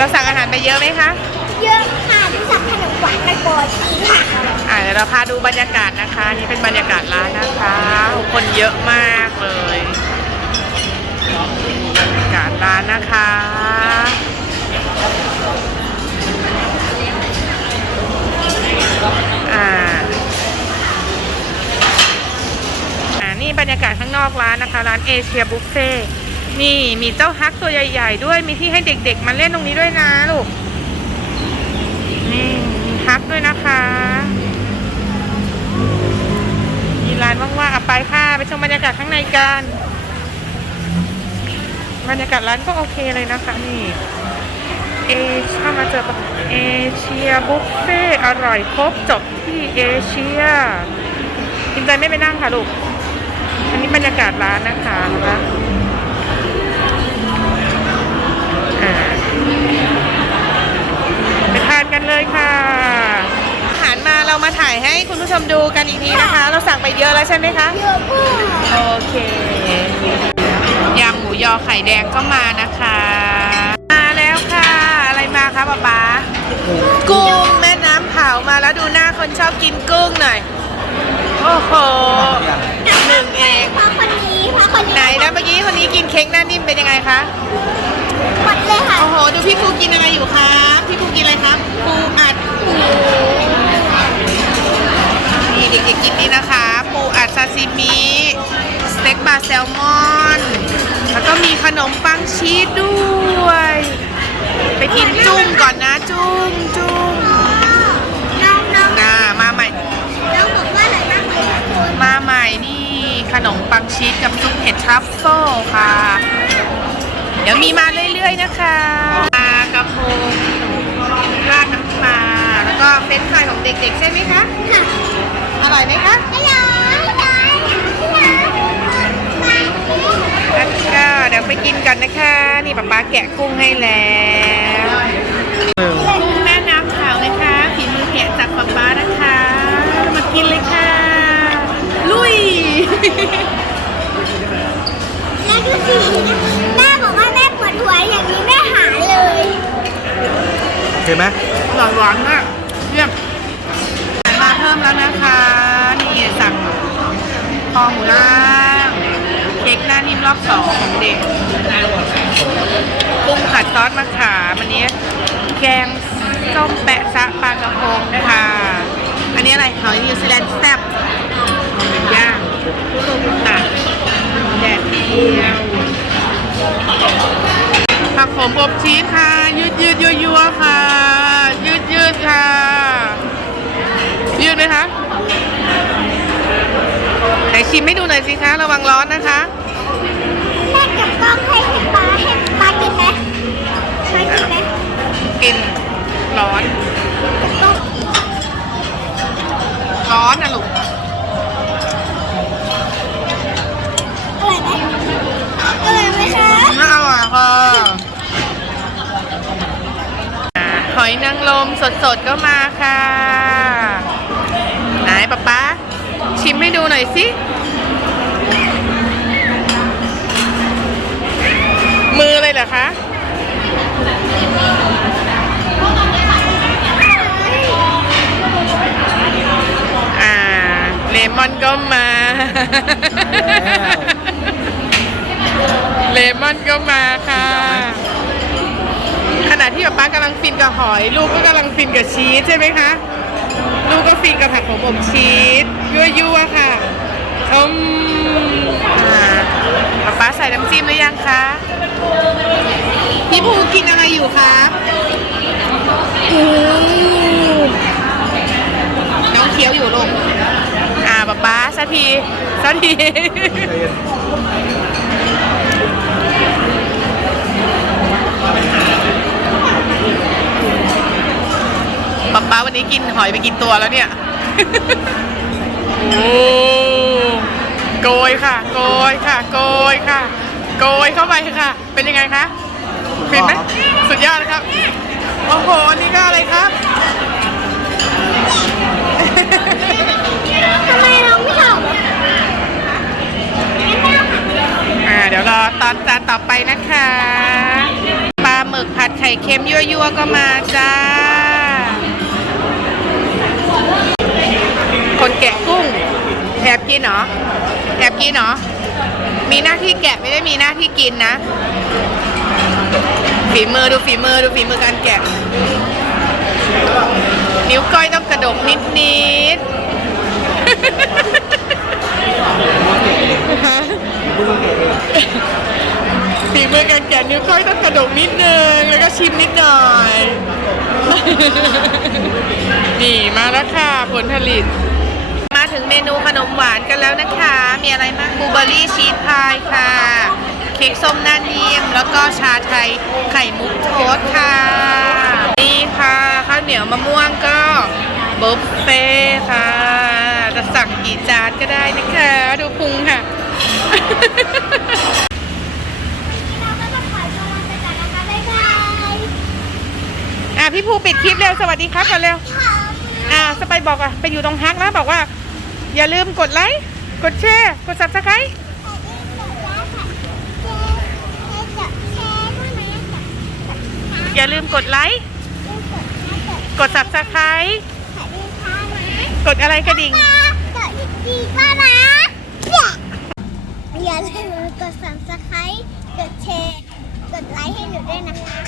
เราสั่งอาหารไปเยอะไหมคะ เยอะค่ะดูสับขนมหวานกันโปรตีค่ะ อ่าเดี๋ยวเราพาดูบรรยากาศนะคะ นี่เป็นบรรยากาศร้านนะคะโอ้คนเยอะมากเลยบรรยากาศร้านนะคะอ่าอ่านี่บรรยากาศข้างนอกร้านนะคะ ร้านเอเชียบุฟเฟ่ นี่มีเจ้าฮักตัวใหญ่ ๆ ด้วย มีที่ให้เด็ก ๆ มาเล่นตรงนี้ด้วยนะลูก นี่มีฮักด้วยนะคะ มีร้านว่างๆเอาไปค่ะ ไปชมบรรยากาศข้างในกัน บรรยากาศร้านก็โอเคเลยนะคะนี่เอเชียมาเจอเอเชียบุฟเฟ่อร่อยครบจบที่เอเชียกินใจไม่ไปนั่งค่ะลูก อันนี้บรรยากาศร้านนะคะนะคะ ไปทานกันเลยค่ะ อาหารมาเรามาถ่ายให้คุณผู้ชมดูกันอีกทีนะคะ เราสั่งไปเยอะแล้วใช่ไหมคะ เยอะมากโอเคยำหมูยอไข่แดงก็มานะคะ มาแล้วค่ะ อะไรมาคะป๊าป๊ากุ้งแม่น้ำเผามาแล้วดูหน้าคนชอบกินกุ้งหน่อย โอ้โหหนึ่งเอง เพราะคนนี้เพราะคนนี้ไหนแล้วเมื่อกี้คนนี้กินเค้กหน้านิ่มเป็นยังไงคะ หมดเลยค่ะ โอ้โห ดูพี่ภูกินอะไรอยู่ครับ พี่ภูกินอะไรครับ ปูอัดปูนี่เด็กๆกินนี่นะคะ ปูอัดซาซิมิ สเต็กปลาแซลมอน แล้วก็มีขนมปังชีสด้วย ไปกินจุ้งก่อนนะจุ้งจุ้งน้องน้องอ่ามาใหม่ น้องบอกว่าอร่อยมากเลยทุกคนมาใหม่นี่ขนมปังชีสกับซุปเห็ดทรัฟเฟิลค่ะ เดี๋ยวมีมาเรื่อย ๆนะคะปลากระพงราดน้ำปลาแล้วก็เฟรนช์ฟรายของเด็กๆใช่ไหมคะค่ะอร่อยไหมคะอร่อยอร่อยอร่อยแล้วก็เดี๋ยวไปกินกันนะคะ นี่ป๊าป๊าแกะกุ้งให้แล้วกุ้งแม่น้ำขาวนะคะฝีมือแกะจากป๊าป๊านะคะ มากินเลยค่ะ ลุย แล้วก็คือแม่บอกว่าแม่ปวดหัวอย่างนี้แม่หายเลย โอเคไหมหวานหวานมากเยี่ยมอาหารมาเพิ่มแล้วนะคะ นี่สั่งคอหมูย่างเค้กหน้านิ่มรอบสองของเด็กกุ้งผัดซอสมะขามอันนี้แกงส้มแปะซะปลากระพงนะคะอันนี้อะไรหอยนิวซีแลนด์แซ่บหอมย่างคุโรบุตะแดดเดียว ผักโขมอบชีสค่ะ ยืดยืดยัวยัวๆค่ะ ยืดยืดๆค่ะ ยืดไหมคะไหนชิมให้ดูหน่อยสิคะ ระวังร้อนนะคะแม่กับกล้องให้ให้ป้าให้ป้ากินไหมป้ากินไหมกินร้อน ร้อนนะลูก สดๆก็มาค่ะ ไหนป๊าป๊าชิมให้ดูหน่อยสิมือเลยเหรอคะอ่าเลมอนก็มา เลมอนก็มาค่ะขณะที่ ป๊ากำลังฟินกับหอย ลูกก็กำลังฟินกับชีสใช่ไหมคะ ลูกก็ฟินกับผักของอบชีสยั่วๆค่ะอืมอ่าป๊าป๊าใส่น้ำจิ้มหรือยังคะพี่ภูกินอะไรอยู่คะอู้น้องเคี้ยวอยู่ลูกอ่าป๊าป๊าสักทีสักที ใจเย็น ป๊าป๊า วันนี้กินหอยไปกี่ตัวแล้วเนี่ย โอ้โกยค่ะ โกยค่ะ โกยค่ะ โกยเข้าไปค่ะ เป็นยังไงคะฟินไหมสุดยอดเลยครับ โอ้โห อันนี้ก็อะไรครับทำไมเราไม่ทำอ่าเดี๋ยวรอตอนจานต่อไปนะคะ ปลาหมึกผัดไข่ข่เค็มยั่วๆก็มาจ้า คนแกะกุ้ง แอบกินเหรอ แอบกินเหรอ มีหน้าที่แกะไม่ได้มีหน้าที่กินนะ ฝีมือดูฝีมือดูฝีมือการแกะ นิ้วก้อยต้องกระดกนิดนิดฝีมือการแกะนิ้วก้อยต้องกระดกนิดนึง แล้วก็ชิมนิดหน่อย นี่มาแล้วค่ะ ผลผลิต มาถึงเมนูขนมหวานกันแล้วนะคะ มีอะไรบ้างบลูเบอร์รี่ชีสพายค่ะ เค้กส้มหน้านิ่มแล้วก็ชาไทยไข่มุกโทสค่ะ นี่ค่ะ ข้าวเหนียวมะม่วงก็บุฟเฟ่ต์ค่ะ จะสั่งกี่จานก็ได้นะคะ ดูพุงค่ะ เราก็มาขอตัวลาไปก่อนนะคะบ๊ายบาย อะ พี่ภูปิดคลิปเร็วสวัสดีครับกันเร็ว อ่าสไปบอกอะไปอยู่ตรงฮักนะบอกว่า อย่าลืมกดไลค์กดแชร์กด subscribe ขออีกกดแล้วค่ะเจ๊เจ๊จะแชร์อย่าลืมกดไลค์กดนะกดกด subscribe ขอดีค่ะนะกดอะไรกระดิ่งกดอีกทีก็นะอย่าลืมกด subscribe กดแชร์กดไลค์ให้หนูด้วยนะคะ